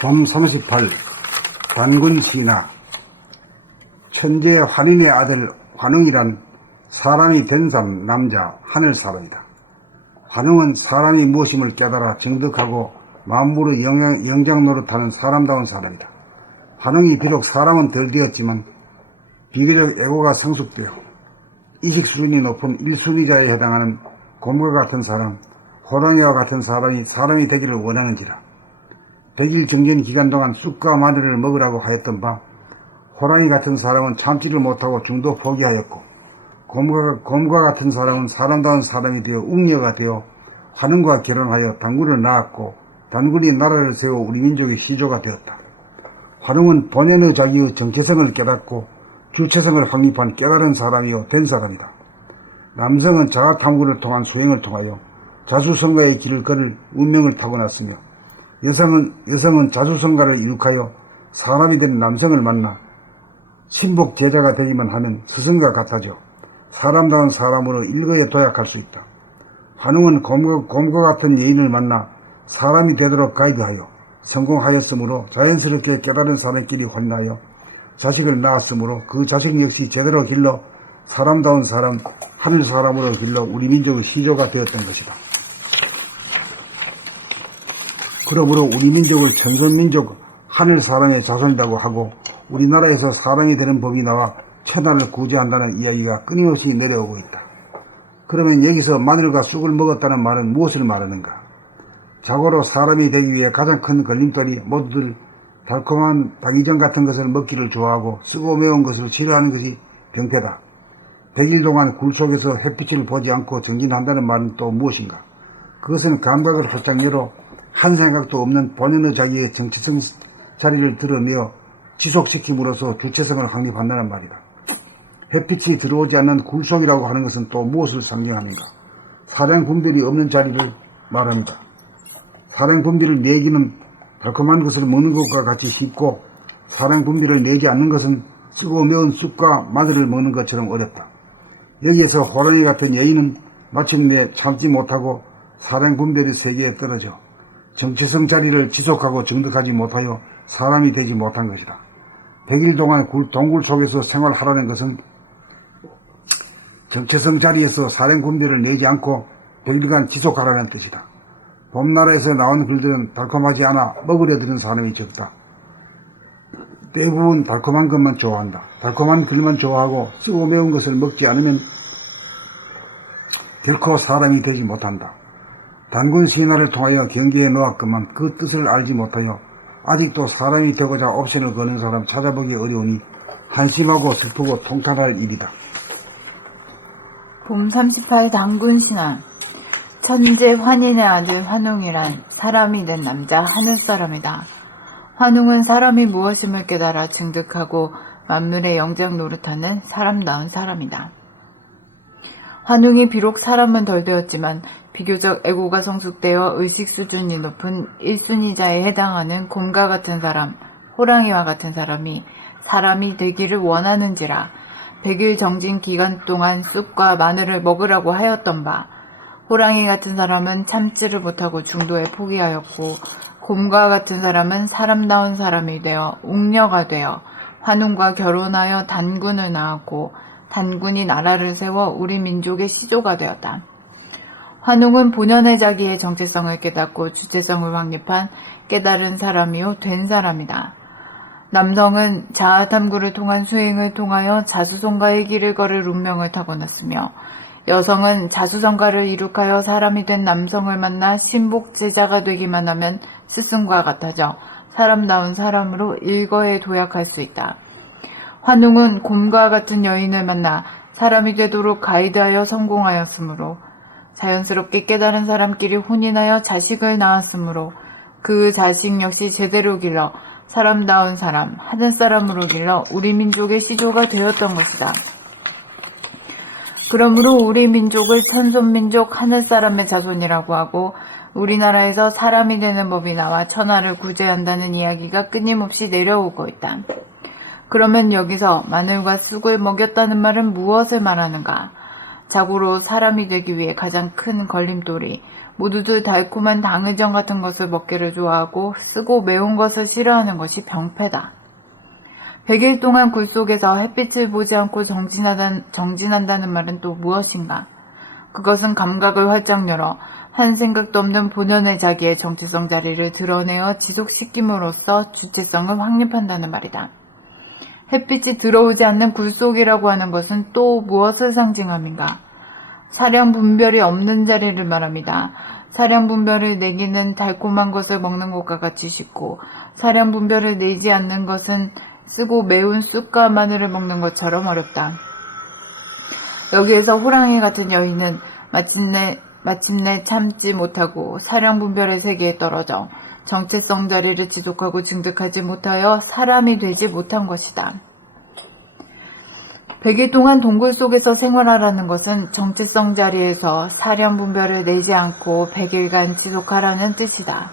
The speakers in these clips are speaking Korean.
봄 38 단군 신화. 천재 환인의 아들 환웅이란 사람이 된 사람, 남자 하늘 사람이다. 환웅은 사람이 무엇임을 깨달아 정득하고 만물의 영장 노릇하는 사람다운 사람이다. 환웅이 비록 사람은 덜 되었지만 비교적 애고가 성숙되어 이식 수준이 높은 1순위자에 해당하는 곰과 같은 사람, 호랑이와 같은 사람이 되기를 원하는지라. 100일 정전 기간 동안 쑥과 마늘을 먹으라고 하였던 바, 호랑이 같은 사람은 참지를 못하고 중도 포기하였고, 곰과 같은 사람은 사람다운 사람이 되어 웅녀가 되어 환웅과 결혼하여 단군을 낳았고, 단군이 나라를 세워 우리 민족의 시조가 되었다. 환웅은 본연의 자기의 정체성을 깨닫고 주체성을 확립한 깨달은 사람이요 된 사람이다. 남성은 자아탐구를 통한 수행을 통하여 자수성가의 길을 걸을 운명을 타고났으며, 여성은 자수성가를 이룩하여 사람이 된 남성을 만나 신복 제자가 되기만 하면 스승과 같아져 사람다운 사람으로 일거에 도약할 수 있다. 환웅은 곰과 같은 여인을 만나 사람이 되도록 가이드하여 성공하였으므로 자연스럽게 깨달은 사람끼리 혼인하여 자식을 낳았으므로 그 자식 역시 제대로 길러 사람다운 사람, 하늘 사람으로 길러 우리 민족의 시조가 되었던 것이다. 그러므로 우리 민족을 천선민족 하늘 사람의 자손이라고 하고, 우리나라에서 사람이 되는 법이 나와 천하를 구제한다는 이야기가 끊임없이 내려오고 있다. 그러면 여기서 마늘과 쑥을 먹었다는 말은 무엇을 말하는가? 자고로 사람이 되기 위해 가장 큰 걸림돌이 모두들 달콤한 당이전 같은 것을 먹기를 좋아하고 쓰고 매운 것을 싫어하는 것이 병폐다. 100일 동안 굴 속에서 햇빛을 보지 않고 정진한다는 말은 또 무엇인가? 그것은 감각을 활짝 열어 한 생각도 없는 본연의 자기의 정체성 자리를 드러내어 지속시킴으로써 주체성을 확립한다는 말이다. 햇빛이 들어오지 않는 굴 속이라고 하는 것은 또 무엇을 상징하는가? 사량분별이 없는 자리를 말합니다. 사량분별을 내기는 달콤한 것을 먹는 것과 같이 쉽고, 사량분별을 내지 않는 것은 쓰고 매운 쑥과 마늘을 먹는 것처럼 어렵다. 여기에서 호랑이 같은 여인은 마침내 참지 못하고 사량분별의 세계에 떨어져 정체성 자리를 지속하고 정득하지 못하여 사람이 되지 못한 것이다. 100일 동안 동굴 속에서 생활하라는 것은 정체성 자리에서 사량분별을 내지 않고 100일간 지속하라는 뜻이다. 봄나라에서 나온 글들은 달콤하지 않아 먹으려 드는 사람이 적다. 대부분 달콤한 것만 좋아한다. 달콤한 글만 좋아하고 쓰고 매운 것을 먹지 않으면 결코 사람이 되지 못한다. 단군 신화를 통하여 경계에 놓았건만 그 뜻을 알지 못하여 아직도 사람이 되고자 옵션을 거는 사람 찾아보기 어려우니 한심하고 슬프고 통탄할 일이다. 봄 38 단군 신화. 천재 환인의 아들 환웅이란 사람이 된 남자 하늘사람이다. 환웅은 사람이 무엇임을 깨달아 증득하고 만물의 영장 노릇하는 사람다운 사람이다. 환웅이 비록 사람은 덜 되었지만 비교적 애고가 성숙되어 의식 수준이 높은 1순위자에 해당하는 곰과 같은 사람, 호랑이와 같은 사람이 사람이 되기를 원하는지라. 100일 정진 기간 동안 쑥과 마늘을 먹으라고 하였던 바, 호랑이 같은 사람은 참지를 못하고 중도에 포기하였고, 곰과 같은 사람은 사람다운 사람이 되어 웅녀가 되어 환웅과 결혼하여 단군을 낳았고, 단군이 나라를 세워 우리 민족의 시조가 되었다. 환웅은 본연의 자기의 정체성을 깨닫고 주체성을 확립한 깨달은 사람이요 된 사람이다. 남성은 자아탐구를 통한 수행을 통하여 자수성가의 길을 걸을 운명을 타고났으며, 여성은 자수성가를 이룩하여 사람이 된 남성을 만나 신복 제자가 되기만 하면 스승과 같아져 사람다운 사람으로 일거에 도약할 수 있다. 환웅은 곰과 같은 여인을 만나 사람이 되도록 가이드하여 성공하였으므로, 자연스럽게 깨달은 사람끼리 혼인하여 자식을 낳았으므로 그 자식 역시 제대로 길러 사람다운 사람, 하늘사람으로 길러 우리 민족의 시조가 되었던 것이다. 그러므로 우리 민족을 천손민족 하늘사람의 자손이라고 하고, 우리나라에서 사람이 되는 법이 나와 천하를 구제한다는 이야기가 끊임없이 내려오고 있다. 그러면 여기서 마늘과 쑥을 먹였다는 말은 무엇을 말하는가? 자고로 사람이 되기 위해 가장 큰 걸림돌이 모두들 달콤한 당의정 같은 것을 먹기를 좋아하고 쓰고 매운 것을 싫어하는 것이 병폐다. 100일 동안 굴 속에서 햇빛을 보지 않고 정진한다는 말은 또 무엇인가? 그것은 감각을 활짝 열어 한 생각도 없는 본연의 자기의 정체성 자리를 드러내어 지속시킴으로써 주체성을 확립한다는 말이다. 햇빛이 들어오지 않는 굴 속이라고 하는 것은 또 무엇을 상징함인가? 사량 분별이 없는 자리를 말합니다. 사량 분별을 내기는 달콤한 것을 먹는 것과 같이 쉽고, 사량 분별을 내지 않는 것은 쓰고 매운 쑥과 마늘을 먹는 것처럼 어렵다. 여기에서 호랑이 같은 여인은 마침내 참지 못하고 사량 분별의 세계에 떨어져 정체성 자리를 지속하고 증득하지 못하여 사람이 되지 못한 것이다. 100일 동안 동굴 속에서 생활하라는 것은 정체성 자리에서 사량 분별을 내지 않고 100일간 지속하라는 뜻이다.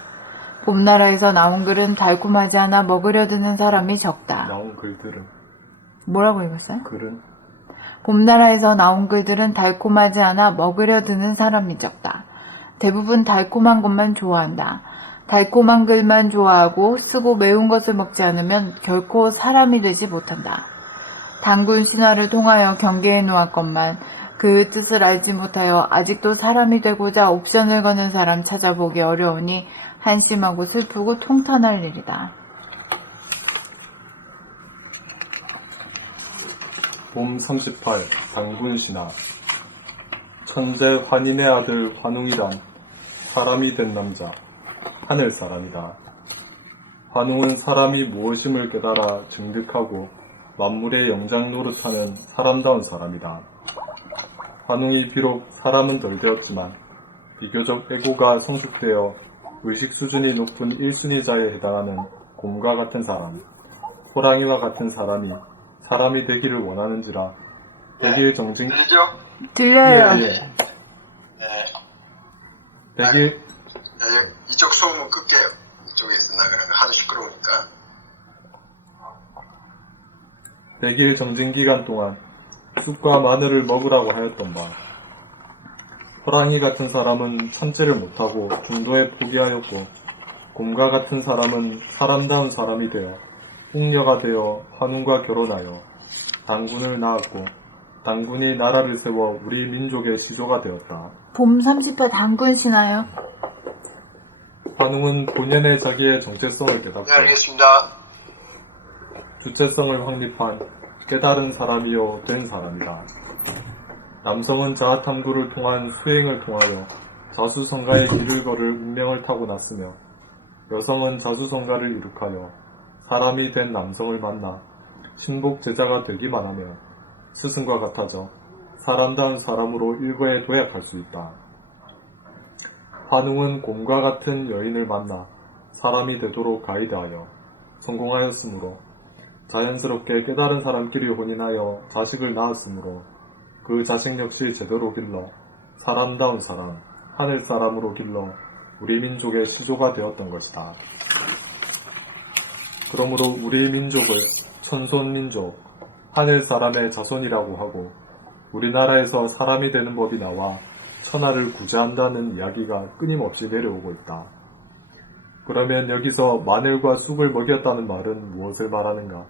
봄나라에서 나온 글은 달콤하지 않아 먹으려 드는 사람이 적다. 나온 글들은 뭐라고 읽었어요? 글은 봄나라에서 나온 글들은 달콤하지 않아 먹으려 드는 사람이 적다. 대부분 달콤한 것만 좋아한다. 달콤한 글만 좋아하고 쓰고 매운 것을 먹지 않으면 결코 사람이 되지 못한다. 단군 신화를 통하여 경계해 놓았건만 그 뜻을 알지 못하여 아직도 사람이 되고자 옵션을 거는 사람 찾아보기 어려우니 한심하고 슬프고 통탄할 일이다. 봄 38 단군 신화 천재 환인의 아들 환웅이란 사람이 된 남자 하늘 사람이다. 환웅은 사람이 무엇임을 깨달아 증득하고 만물의 영장 노릇하는 사람다운 사람이다. 환웅이 비록 사람은 덜 되었지만 비교적 에고가 성숙되어 의식 수준이 높은 1순위자에 해당하는 곰과 같은 사람, 호랑이와 같은 사람이 되기를 원하는지라 100일 정진 들리죠? 들려요. 예. 네. 100일 네, 이쪽 소음은 끌게요. 이쪽에서 나가면 하도 시끄러우니까. 100일 정진 기간 동안 쑥과 마늘을 먹으라고 하였던 바 호랑이 같은 사람은 참지를 못하고 중도에 포기하였고 곰과 같은 사람은 사람다운 사람이 되어 웅녀가 되어 환웅과 결혼하여 단군을 낳았고 단군이 나라를 세워 우리 민족의 시조가 되었다. 봄 38 단군 신화요? 환웅은 본연의 자기의 정체성을 깨닫고 네, 알겠습니다. 주체성을 확립한 깨달은 사람이요 된 사람이다. 남성은 자아탐구를 통한 수행을 통하여 자수성가의 길을 걸을 운명을 타고났으며 여성은 자수성가를 이룩하여 사람이 된 남성을 만나 신복 제자가 되기만 하면 스승과 같아져 사람다운 사람으로 일거에 도약할 수 있다. 환웅은 곰과 같은 여인을 만나 사람이 되도록 가이드하여 성공하였으므로 자연스럽게 깨달은 사람끼리 혼인하여 자식을 낳았으므로 그 자식 역시 제대로 길러 사람다운 사람, 하늘 사람으로 길러 우리 민족의 시조가 되었던 것이다. 그러므로 우리 민족을 천손민족, 하늘 사람의 자손이라고 하고 우리나라에서 사람이 되는 법이 나와 천하를 구제한다는 이야기가 끊임없이 내려오고 있다. 그러면 여기서 마늘과 쑥을 먹였다는 말은 무엇을 말하는가?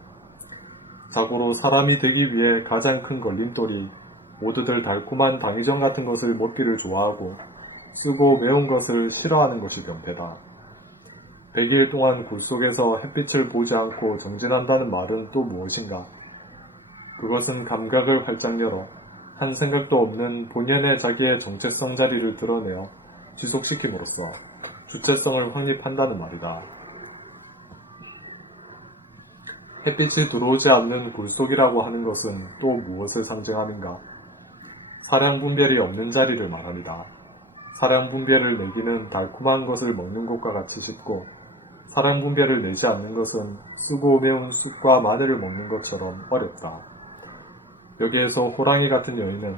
자고로 사람이 되기 위해 가장 큰 걸림돌이 모두들 달콤한 당위정 같은 것을 먹기를 좋아하고 쓰고 매운 것을 싫어하는 것이 병폐다. 100일 동안 굴 속에서 햇빛을 보지 않고 정진한다는 말은 또 무엇인가? 그것은 감각을 활짝 열어 한 생각도 없는 본연의 자기의 정체성 자리를 드러내어 지속시킴으로써 주체성을 확립한다는 말이다. 햇빛이 들어오지 않는 굴 속이라고 하는 것은 또 무엇을 상징하는가? 사량 분별이 없는 자리를 말합니다. 사량 분별을 내기는 달콤한 것을 먹는 것과 같이 쉽고 사량 분별을 내지 않는 것은 쓰고 매운 쑥과 마늘을 먹는 것처럼 어렵다. 여기에서 호랑이 같은 여인은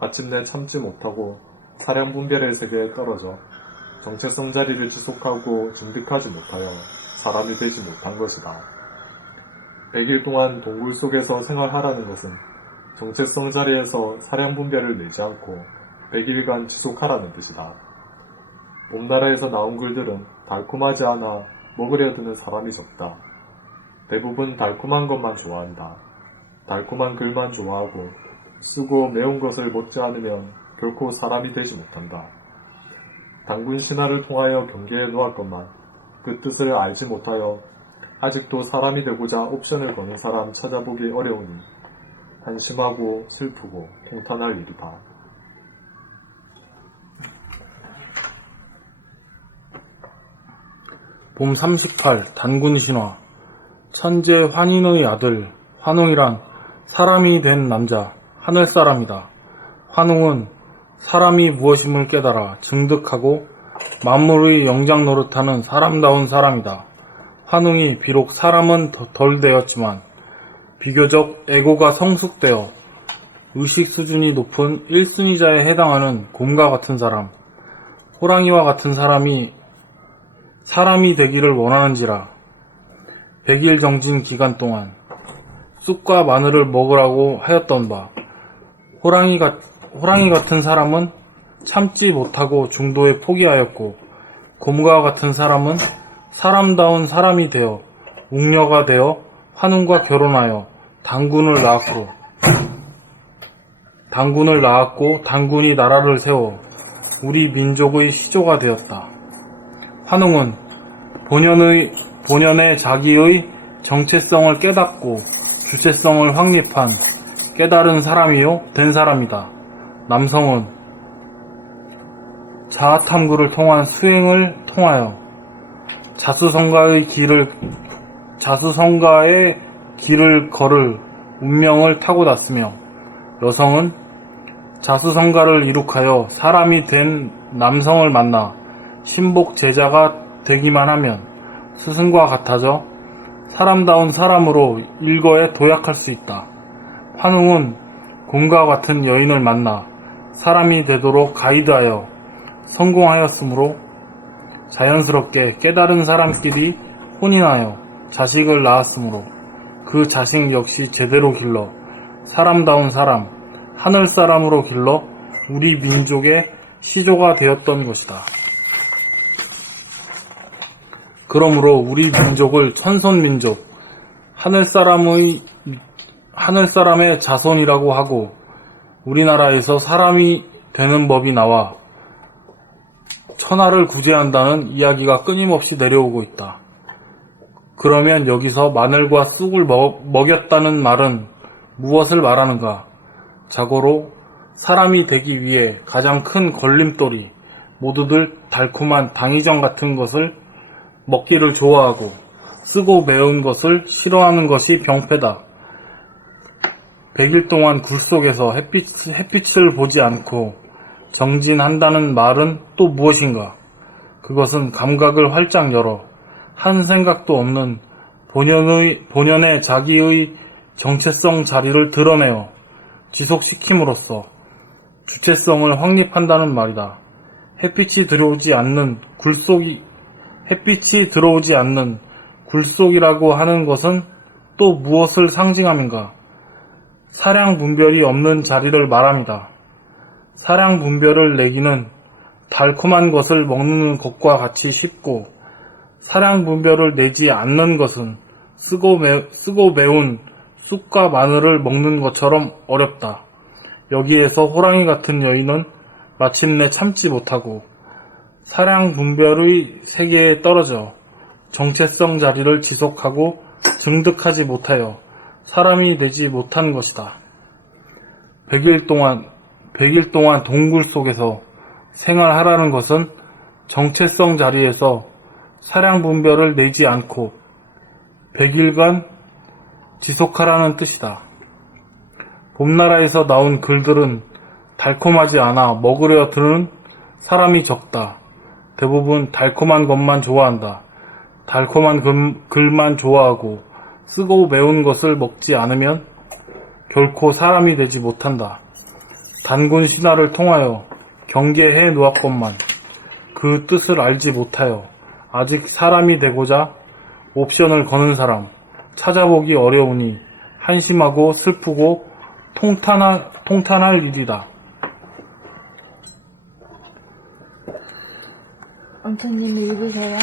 마침내 참지 못하고 사량 분별의 세계에 떨어져 정체성 자리를 지속하고 증득하지 못하여 사람이 되지 못한 것이다. 100일 동안 동굴 속에서 생활하라는 것은 정체성 자리에서 사량 분별을 내지 않고 100일간 지속하라는 뜻이다. 봄나라에서 나온 글들은 달콤하지 않아 먹으려 드는 사람이 적다. 대부분 달콤한 것만 좋아한다. 달콤한 글만 좋아하고 쓰고 매운 것을 먹지 않으면 결코 사람이 되지 못한다. 단군 신화를 통하여 경계해 놓았건만 그 뜻을 알지 못하여 아직도 사람이 되고자 옵션을 거는 사람 찾아보기 어려우니 한심하고 슬프고 통탄할 일이다. 봄 38 단군 신화. 천재 환인의 아들 환웅이란 사람이 된 남자 하늘사람이다. 환웅은 사람이 무엇임을 깨달아 증득하고 만물의 영장 노릇하는 사람다운 사람이다. 환웅이 비록 사람은 덜 되었지만 비교적 애고가 성숙되어 의식 수준이 높은 1순위자에 해당하는 곰과 같은 사람, 호랑이와 같은 사람이 되기를 원하는지라 100일 정진 기간 동안 쑥과 마늘을 먹으라고 하였던 바 호랑이 같은 사람은 참지 못하고 중도에 포기하였고 곰과 같은 사람은 사람다운 사람이 되어 웅녀가 되어 환웅과 결혼하여 단군을 낳았고 단군이 나라를 세워 우리 민족의 시조가 되었다. 환웅은 본연의 자기의 정체성을 깨닫고 주체성을 확립한 깨달은 사람이요 된 사람이다. 남성은 자아탐구를 통한 수행을 통하여 자수성가의 길을 걸을 운명을 타고났으며 여성은 자수성가를 이룩하여 사람이 된 남성을 만나 신복 제자가 되기만 하면 스승과 같아져 사람다운 사람으로 일거에 도약할 수 있다. 환웅은 곰과 같은 여인을 만나 사람이 되도록 가이드하여 성공하였으므로 자연스럽게 깨달은 사람끼리 혼인하여 자식을 낳았으므로 그 자식 역시 제대로 길러 사람다운 사람, 하늘사람으로 길러 우리 민족의 시조가 되었던 것이다. 그러므로 우리 민족을 천손민족, 하늘사람의 자손이라고 하고 우리나라에서 사람이 되는 법이 나와 천하를 구제한다는 이야기가 끊임없이 내려오고 있다. 그러면 여기서 마늘과 쑥을 먹였다는 말은 무엇을 말하는가? 자고로 사람이 되기 위해 가장 큰 걸림돌이 모두들 달콤한 당이정 같은 것을 먹기를 좋아하고 쓰고 매운 것을 싫어하는 것이 병폐다. 100일 동안 굴 속에서 햇빛을 보지 않고 정진한다는 말은 또 무엇인가? 그것은 감각을 활짝 열어 한 생각도 없는 본연의 자기의 정체성 자리를 드러내어 지속시킴으로써 주체성을 확립한다는 말이다. 햇빛이 들어오지 않는 굴속이라고 하는 것은 또 무엇을 상징함인가? 사량 분별이 없는 자리를 말합니다. 사량 분별을 내기는 달콤한 것을 먹는 것과 같이 쉽고 사량 분별을 내지 않는 것은 쓰고 매운 쑥과 마늘을 먹는 것처럼 어렵다. 여기에서 호랑이 같은 여인은 마침내 참지 못하고 사량 분별의 세계에 떨어져 정체성 자리를 지속하고 증득하지 못하여 사람이 되지 못한 것이다. 100일 동안 동굴 속에서 생활하라는 것은 정체성 자리에서 사량 분별을 내지 않고 100일간 지속하라는 뜻이다. 봄나라에서 나온 글들은 달콤하지 않아 먹으려 드는 사람이 적다. 대부분 달콤한 것만 좋아한다. 달콤한 글만 좋아하고 쓰고 매운 것을 먹지 않으면 결코 사람이 되지 못한다. 단군 신화를 통하여 경계해 놓았건만 그 뜻을 알지 못하여 아직 사람이 되고자 옵션을 거는 사람 찾아보기 어려우니 한심하고 슬프고 통탄할 일이다. 왕토님 읽으세요.